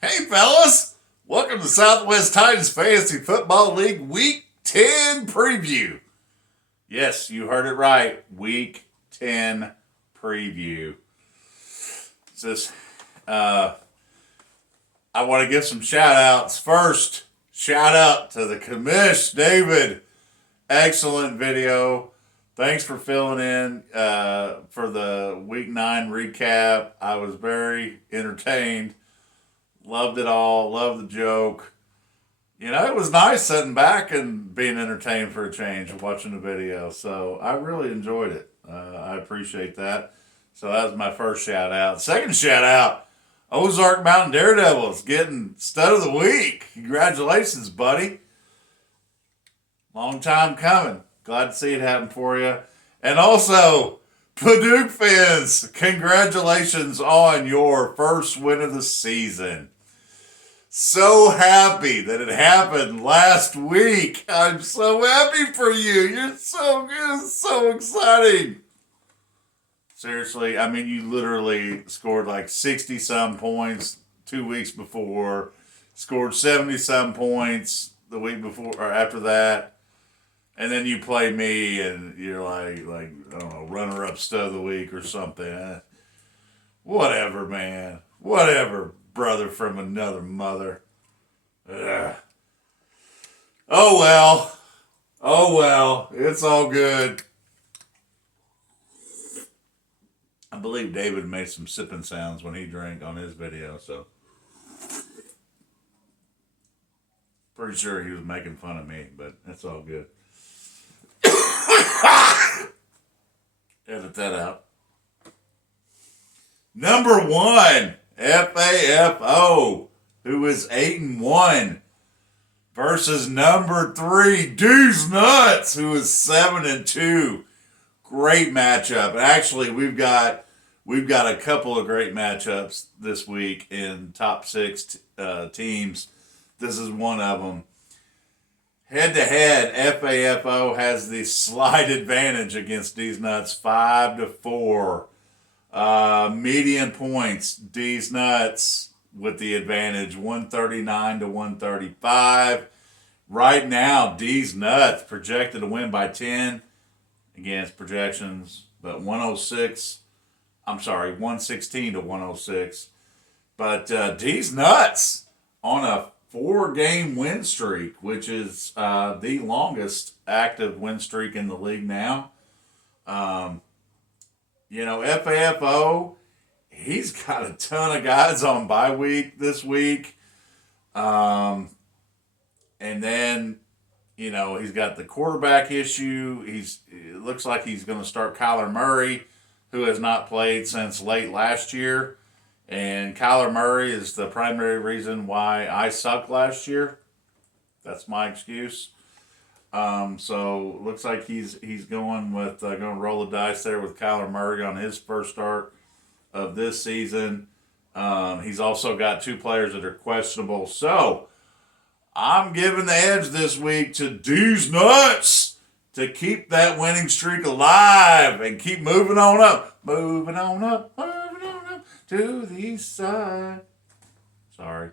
Hey, fellas! Welcome to Southwest Titans Fantasy Football League Week 10 preview. Yes, you heard it right. Week 10 preview. This, uh, I want to give some shout outs. First, shout out to the commish, David. Excellent video. Thanks for filling in for the Week 9 recap. I was very entertained. Loved it all. Loved the joke. You know, it was nice sitting back and being entertained for a change and watching the video. So I really enjoyed it. I appreciate that. So that was my first shout out. Second shout out, Ozark Mountain Daredevils getting stud of the week. Congratulations, buddy. Long time coming. Glad to see it happen for you. And also, Paducah fans, congratulations on your first win of the season. So happy that it happened last week. I'm so happy for you. You're so good. It's so exciting. Seriously, I mean, you literally scored like 60 some points 2 weeks before, scored 70 some points the week before or after that. And then you play me and you're like I don't know, runner up stud of the week or something. Whatever, man. Whatever, brother from another mother. Ugh. Oh well. Oh well. It's all good. I believe David made some sipping sounds when he drank on his video, so pretty sure he was making fun of me, but that's all good. Edit that out. Number one, FAFO, who is 8-1, versus number three, Deuce Nuts, who is 7-2. Great matchup. Actually, we've got a couple of great matchups this week in top six teams. This is one of them. Head to head, FAFO has the slight advantage against D's Nuts, 5-4. Median points, D's Nuts with the advantage, 139 to 135. Right now, D's Nuts projected to win by 10 against projections, but 116 to 106. But D's Nuts on a 4-game win streak, which is the longest active win streak in the league now. FAFO, he's got a ton of guys on bye week this week. And then, he's got the quarterback issue. It looks like he's going to start Kyler Murray, who has not played since late last year. And Kyler Murray is the primary reason why I sucked last year. That's my excuse. So looks like he's going to roll the dice there with Kyler Murray on his first start of this season. He's also got 2 players that are questionable. So I'm giving the edge this week to D's Nuts to keep that winning streak alive and keep moving on up. Moving on up to the east side. Sorry.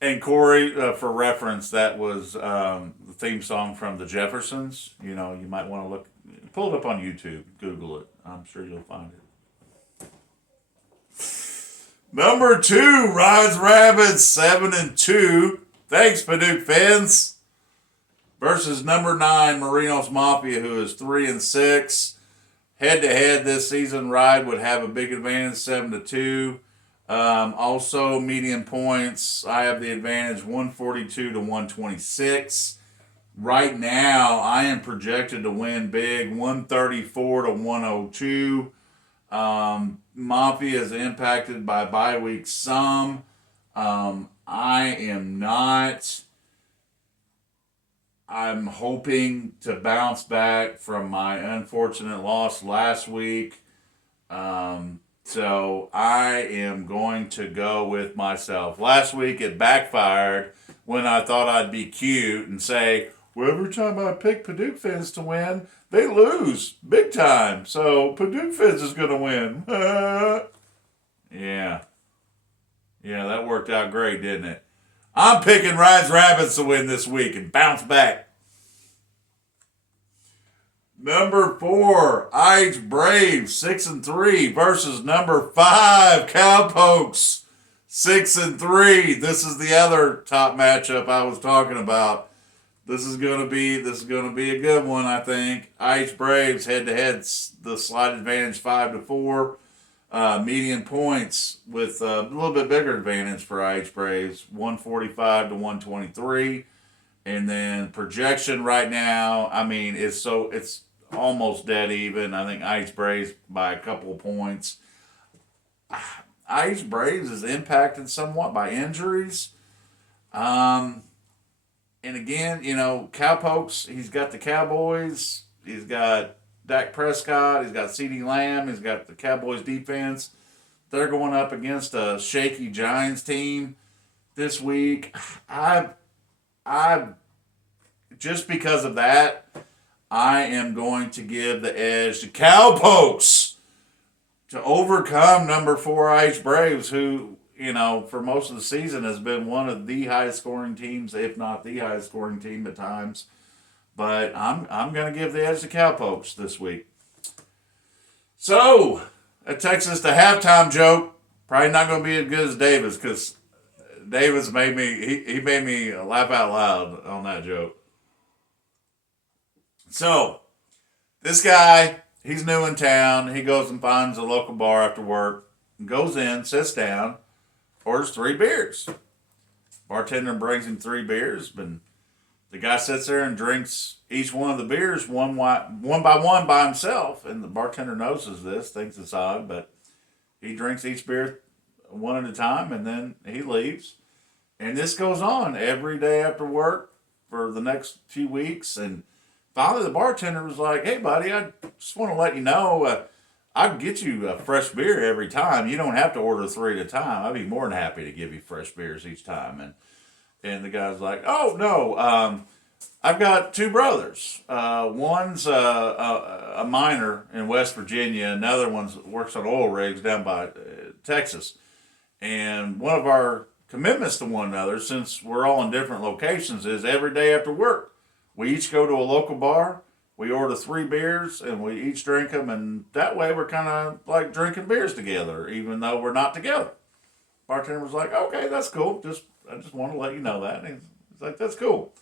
And Corey, for reference, that was the theme song from the Jeffersons. You might want to pull it up on YouTube, Google it. I'm sure you'll find it. Number 2, Rise Rabbits, 7-2. Thanks, Paducah fans. Versus number 9, Marinos Mafia, who is 3-6. Head-to-head this season, Ride would have a big advantage, 7-2. Also, median points, I have the advantage, 142 to 126. Right now, I am projected to win big, 134 to 102. Mafia is impacted by bye week some. I am not. I'm hoping to bounce back from my unfortunate loss last week. So I am going to go with myself. Last week it backfired when I thought I'd be cute and say, well, every time I pick Paducah fans to win, they lose big time. So Paducah fans is going to win. Yeah. Yeah, that worked out great, didn't it? I'm picking Ryan's Rapids to win this week and bounce back. Number 4, IH Braves 6-3 versus number 5, Cowpokes 6-3. This is the other top matchup I was talking about. This is gonna be a good one, I think. IH Braves head to head, the slight advantage 5-4. Median points with a little bit bigger advantage for IH Braves, 145 to 123. And then projection right now, I mean, it's almost dead even. I think IH Braves by a couple of points. IH Braves is impacted somewhat by injuries. And again, Cowpokes, he's got the Cowboys, he's got Dak Prescott, he's got CeeDee Lamb, he's got the Cowboys defense. They're going up against a shaky Giants team this week. I just because of that, I am going to give the edge to Cowpokes to overcome number 4 IH Braves, who, for most of the season has been one of the highest scoring teams, if not the highest scoring team at times. But I'm going to give the edge to Cowpokes this week. So, that takes us to halftime joke. Probably not going to be as good as Davis, because Davis made me, he made me laugh out loud on that joke. So, this guy, he's new in town. He goes and finds a local bar after work, goes in, sits down, orders 3 beers. Bartender brings him 3 beers, but the guy sits there and drinks each one of the beers one by one by himself. And the bartender notices this, thinks it's odd, but he drinks each beer one at a time, and then he leaves. And this goes on every day after work for the next few weeks. And finally, the bartender was like, "Hey, buddy, I just want to let you know I can get you a fresh beer every time. You don't have to order 3 at a time. I'd be more than happy to give you fresh beers each time." And the guy's like, "Oh, no, I've got 2 brothers. One's a miner in West Virginia. Another one works on oil rigs down by Texas. And one of our commitments to one another, since we're all in different locations, is every day after work, we each go to a local bar, we order 3 beers, and we each drink them, and that way we're kind of like drinking beers together, even though we're not together." Bartender was like, "Okay, that's cool. I just want to let you know that." And he's like, "That's cool."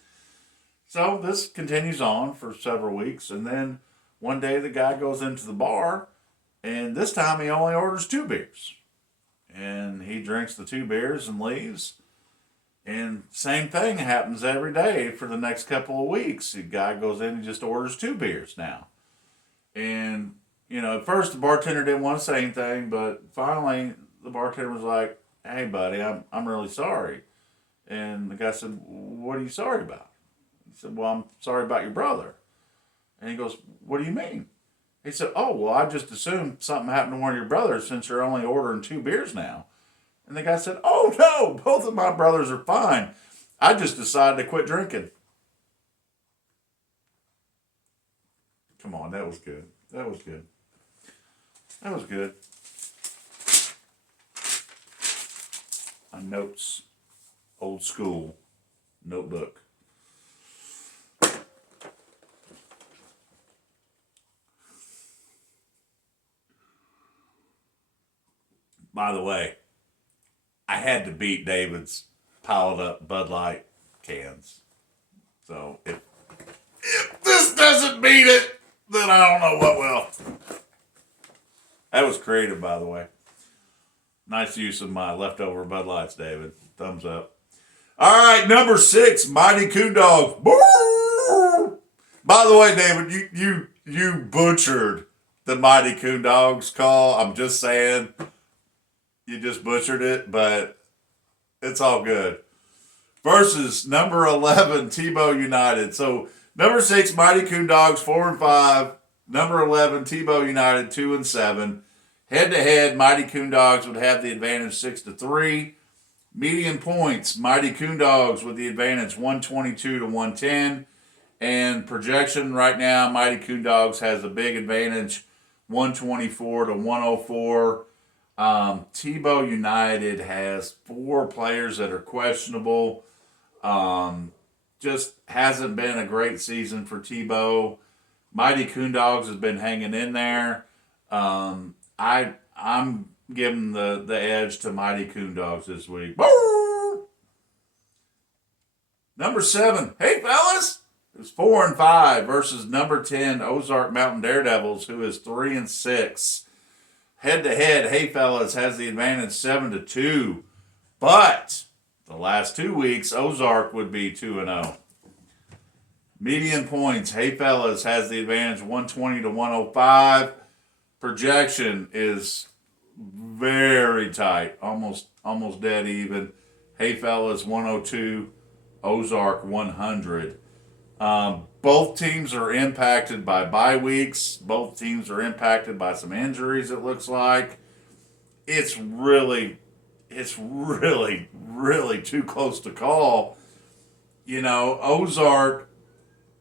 So this continues on for several weeks, and then one day the guy goes into the bar, and this time he only orders 2 beers. And he drinks the 2 beers and leaves. And same thing happens every day for the next couple of weeks. The guy goes in and just orders 2 beers now. And, at first the bartender didn't want to say anything, but finally the bartender was like, "Hey, buddy, I'm really sorry." And the guy said, "What are you sorry about?" He said, "Well, I'm sorry about your brother." And he goes, "What do you mean?" He said, "Oh, well, I just assumed something happened to one of your brothers since you're only ordering 2 beers now." And the guy said, "Oh, no, both of my brothers are fine. I just decided to quit drinking." Come on, that was good. That was good. That was good. My notes, old school notebook. By the way, I had to beat David's piled up Bud Light cans. So if this doesn't beat it, then I don't know what will. That was creative, by the way. Nice use of my leftover Bud Lights, David. Thumbs up. All right, number 6, Mighty Coon Dogs. By the way, David, you butchered the Mighty Coon Dogs call. I'm just saying. You just butchered it, but it's all good. Versus number 11, Tebow United. So number 6, Mighty Coon Dogs, 4-5. Number 11, Tebow United, 2-7. Head to head, Mighty Coon Dogs would have the advantage 6-3. Median points, Mighty Coon Dogs with the advantage 122 to 110. And projection right now, Mighty Coon Dogs has a big advantage 124 to 104. Tebow United has 4 players that are questionable. Just hasn't been a great season for Tebow. Mighty Coon Dogs has been hanging in there. I'm giving the edge to Mighty Coon Dogs this week. Number 7, hey fellas, it's 4-5 versus number 10 Ozark Mountain Daredevils, who is 3-6. Head to head, hey fellas has the advantage 7-2, but the last 2 weeks Ozark would be 2-0. Median points, hey fellas has the advantage 120-105. Projection is very tight, almost dead even. Hey fellas 102, Ozark 100. Both teams are impacted by bye weeks. Both teams are impacted by some injuries, it looks like. It's really too close to call. You know, Ozark,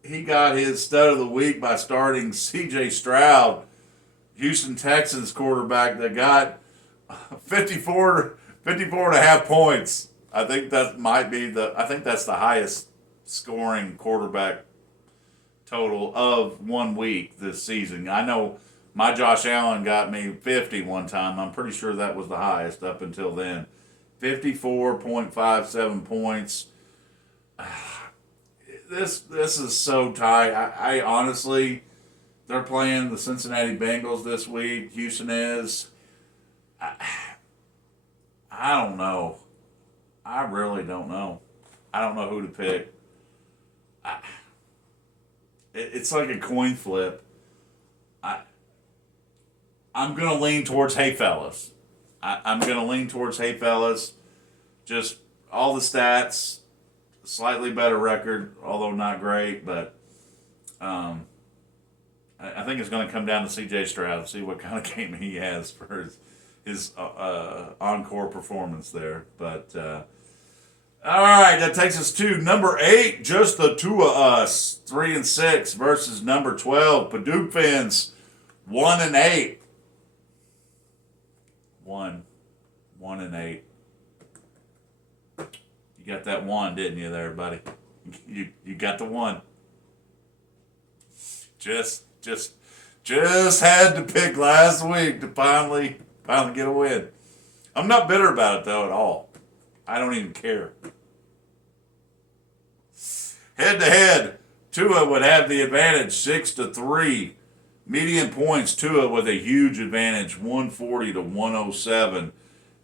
he got his stud of the week by starting C.J. Stroud, Houston Texans quarterback that got 54 and a half points. I think that's the highest scoring quarterback total of 1 week this season. I know my Josh Allen got me 50 one time. I'm pretty sure that was the highest up until then. 54.57 points. This is so tight. I honestly, they're playing the Cincinnati Bengals this week. Houston is. I don't know. I really don't know. I don't know who to pick. It's like a coin flip. I'm going to lean towards hey fellas. I'm going to lean towards hey fellas. Just all the stats, slightly better record, although not great, but I think it's going to come down to C.J. Stroud, see what kind of game he has for his encore performance there. But all right, that takes us to number 8, just the two of us, 3-6 versus number 12, Paducah Fins, 1-8. 1-8. You got that 1, didn't you, there, buddy? You got the 1. Just had to pick last week to finally get a win. I'm not bitter about it though at all. I don't even care. Head to head, Tua would have the advantage 6-3. Median points, Tua with a huge advantage 140-107.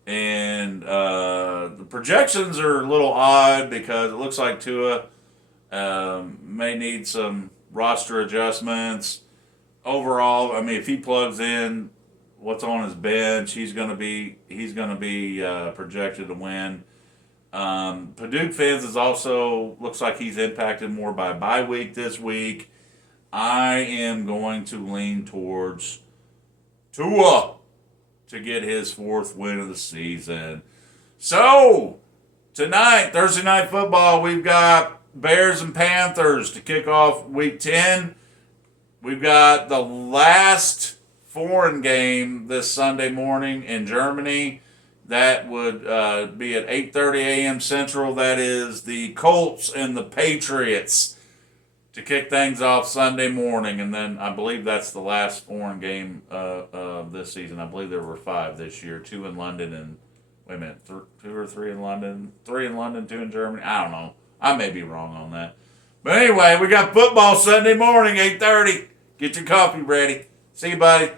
And the projections are a little odd because it looks like Tua may need some roster adjustments. Overall, I mean, if he plugs in what's on his bench, he's gonna be projected to win. Paducah Fins is also looks like he's impacted more by bye week this week. I am going to lean towards Tua to get his 4th win of the season. So tonight, Thursday Night Football, we've got Bears and Panthers to kick off Week 10. We've got the last foreign game this Sunday morning in Germany. That would be at 8:30 a.m. Central. That is the Colts and the Patriots to kick things off Sunday morning. And then I believe that's the last foreign game of this season. I believe there were 5 this year, 2 in London and, 2 or 3 in London, 3 in London, 2 in Germany. I don't know. I may be wrong on that. But anyway, we got football Sunday morning, 8:30. Get your coffee ready. See you, buddy.